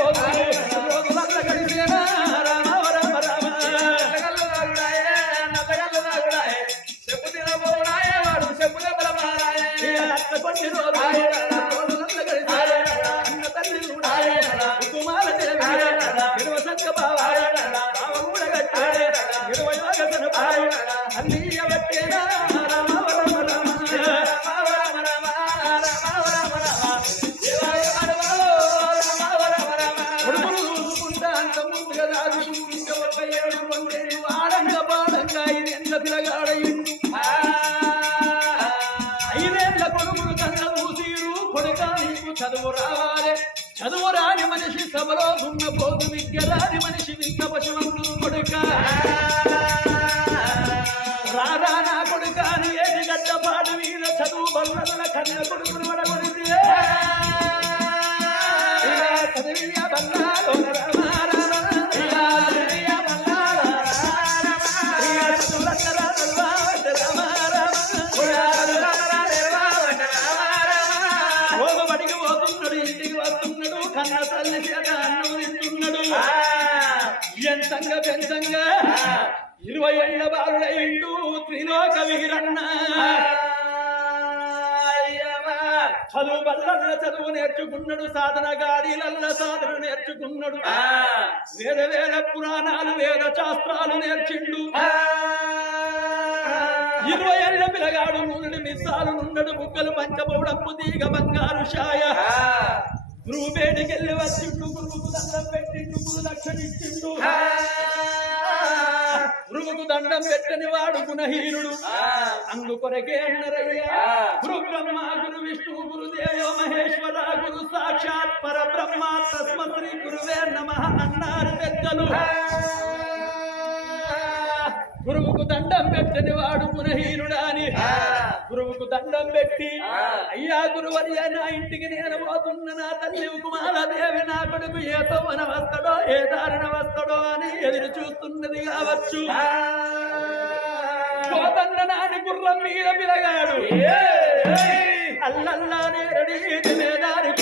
రోజులల్ల గడిచేనా రామ రామ రామ చెప్పు తినబోనాయే వాడు చెప్పు దెబ్బలమారాయే అట్ల కొన్ని రోజులల్ల గడిచేనా అన్న తల్లి చూడాలే కుమార దేవి ఇరవ సంగ బావా బావ కూడా కట్టాడే ఇరవై యోగసన బావ అన్నీయ బట్టేనా రామ రామ రామ పిలగాడయిండు 5 ఏళ్ల కొడుకులు కన్న ఊసీరు కొడుక నీకు చదువు రావాలి చదువు రాని మనిషి సభలో దున్నపోతు విద్య రాని మనిషి వింత పశువంతులు కొడుక రారా నా కొడుక అని ఏది గడ్డపాడు మీద చదువు బల్ల కన్న కొడుకులు పడగొడితే చదివియ బల్లాలో కన్న తల్లి చేత అన్నం తింటున్నాడు ఎంతంగా పెంచంగా 20 ఏళ్ల బాలుడైండు త్రిలోక వీరన్న చదువు బల్ల చదువు నేర్చుకున్నాడు సాధన గాడిలల్ల సాధన నేర్చుకున్నాడు వేద వేద పురాణాలు వేద శాస్త్రాలు నేర్చిండు 20 ఏళ్ల పిల్లగాడు నూనెడు మిస్సాలు నుండడు బుక్కలు పంచబౌడప్పు తీగ బంగారు షాయ గురువు వేడికెళ్ళి వచ్చిండు గురువుకు దండం పెట్టిండు గురు దక్షిణిచ్చిండు గురువుకు దండం పెట్టని వాడు గుణహీనుడు అందుకొరకే అన్నరయ్యా గురు బ్రహ్మ గురు విష్ణు గురుదేవ మహేశ్వర గురు సాక్షాత్ పరబ్రహ్మ తస్మ శ్రీ గురువే నమః అన్నారు పెద్దలు గురువుకు దండం పెట్టని వాడు గుణహీనుడాని గురువుకు దండం పెట్టి అయ్యా గురువర్య నా ఇంటికి నేను పోతున్న నా తల్లి కుమారదేవి నా కొడుకు ఏ తోవన వస్తాడో ఏ దారిన వస్తాడో అని ఎదురు చూస్తున్నది కావచ్చు పోతన్న నాని గుర్రం మీద పిలగాడు అల్లల్లా నేరడి దారి